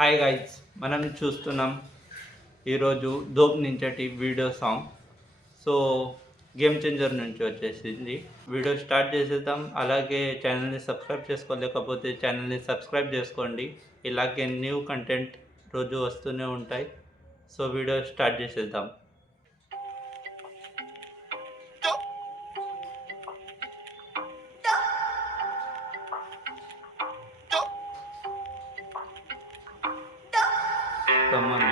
Hi guys, మనం చూస్తున్నాం ఈరోజు ధూప్ నుంచటి video song. So game changer నుంచి వచ్చేసింది. వీడియో స్టార్ట్ చేసేద్దాం. అలాగే ఛానల్ని సబ్స్క్రైబ్ చేసుకోలేకపోతే ఛానల్ని సబ్స్క్రైబ్ చేసుకోండి. ఇలాగే న్యూ కంటెంట్ రోజు వస్తూనే ఉంటాయి. సో వీడియో స్టార్ట్ చేసేద్దాం. Come on.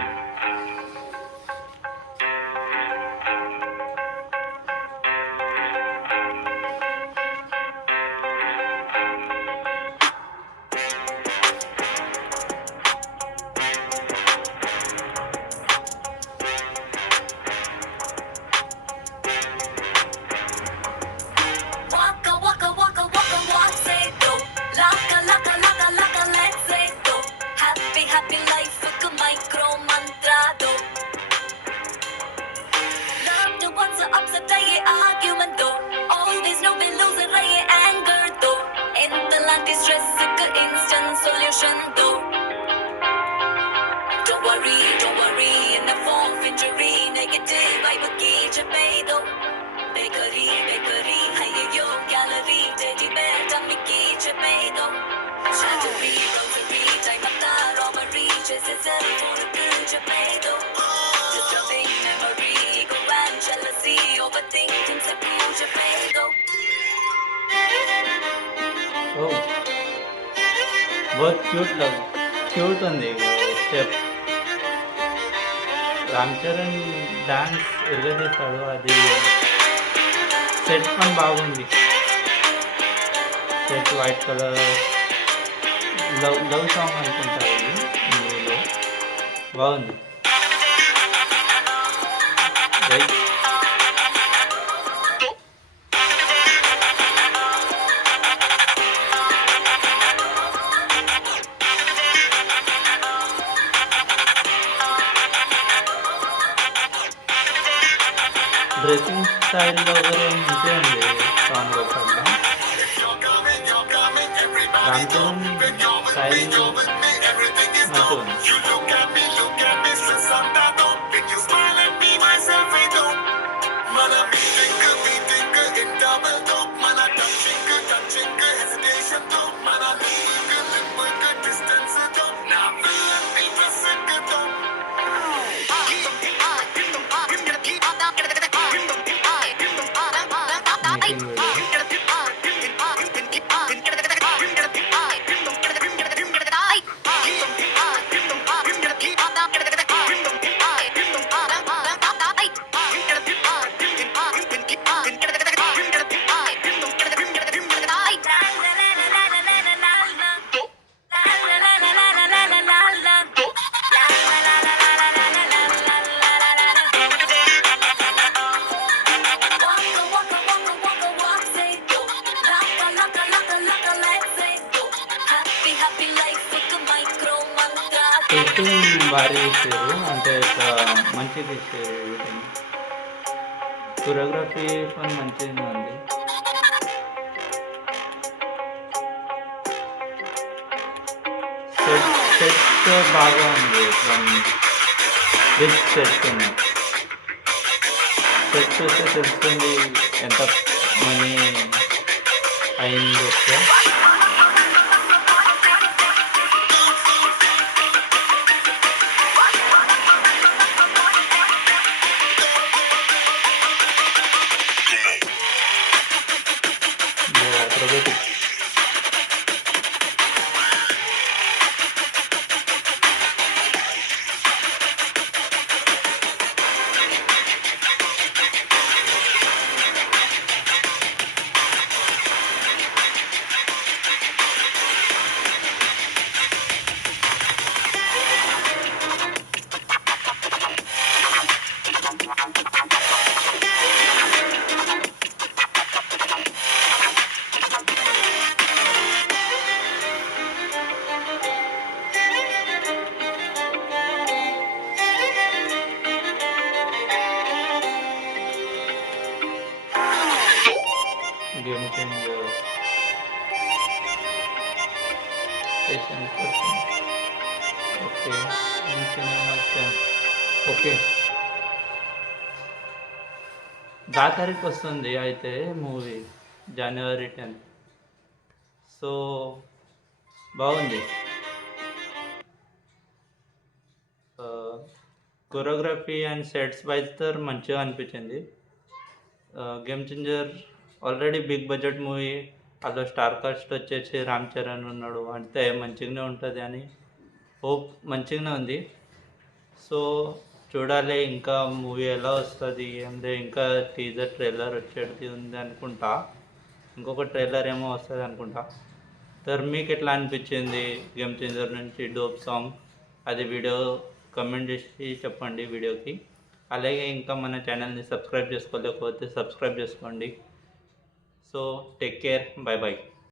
Don't worry, in the form of injury, negative vibe की चपेदो, bakery, है ये यो gallery, teddy bear tummy की चपेदो, chattery, rosary, time अपना robbery, जैसे cell phone की चपेदो, disturbing memory, ego and jealousy, overthinking से पूछ चपेदो. ఓ बहुत క్యూట్ ఉంది స్టెప్. రామ్ చరణ్ డాన్స్ ఎరగదీస్తాడు. అది సెట్ పని బాగుంది. Set white colour love song అనుకుంటా. ఇది మూవీలో బాగుంది. రైట్. డ్రెస్సింగ్ స్టైల్లో కూడా మంచిగా ఉంది సాంగ్ వల్ల. రామ్ చరణ్ స్టైల్ మంచిగా ఉంది. ఎడిటింగ్ భారీ చేశారు, అంటే మంచిగా చేశారు. ఎడిటింగ్ కొరియోగ్రఫీ పని మంచిగా ఉంది. సెట్ బాగా ఉంది. రిచ్ సెట్ ఉన్నాయి. సెట్ చూస్తే తెలుస్తుంది ఎంత మనీ అయింది. ఓకే. In cinema 10. ఓకే. 10 వస్తుంది అయితే మూవీ జనవరి 10. సో బాగుంది. కొరియోగ్రఫీ అండ్ సెట్స్ వైజ్ तर మంచిగా అనిపించింది. Game changer already big budget movie. అందులో స్టార్ కాస్ట్ వచ్చేసి రామ్ చరణ్ ఉన్నాడు. అంటే మంచిగానే ఉంటుంది అని హోప్ మంచిగానే ఉంది. సో చూడాలి ఇంకా మూవీ ఎలా వస్తుంది ఏంది. ఇంకా టీజర్ ట్రైలర్ వచ్చేది ఉంది అనుకుంటా. ఇంకొక ట్రైలర్ ఏమో వస్తుంది అనుకుంటా. तर మీకు ఎట్లా అనిపించింది గేమ్ చేంజర్ నుంచి డోప్ సాంగ్? అది వీడియో కమెంట్ చేసి చెప్పండి వీడియోకి. అలాగే ఇంకా మన ఛానల్ని సబ్స్క్రైబ్ చేసుకోలేకపోతే సబ్స్క్రైబ్ చేసుకోండి. So take care. By by.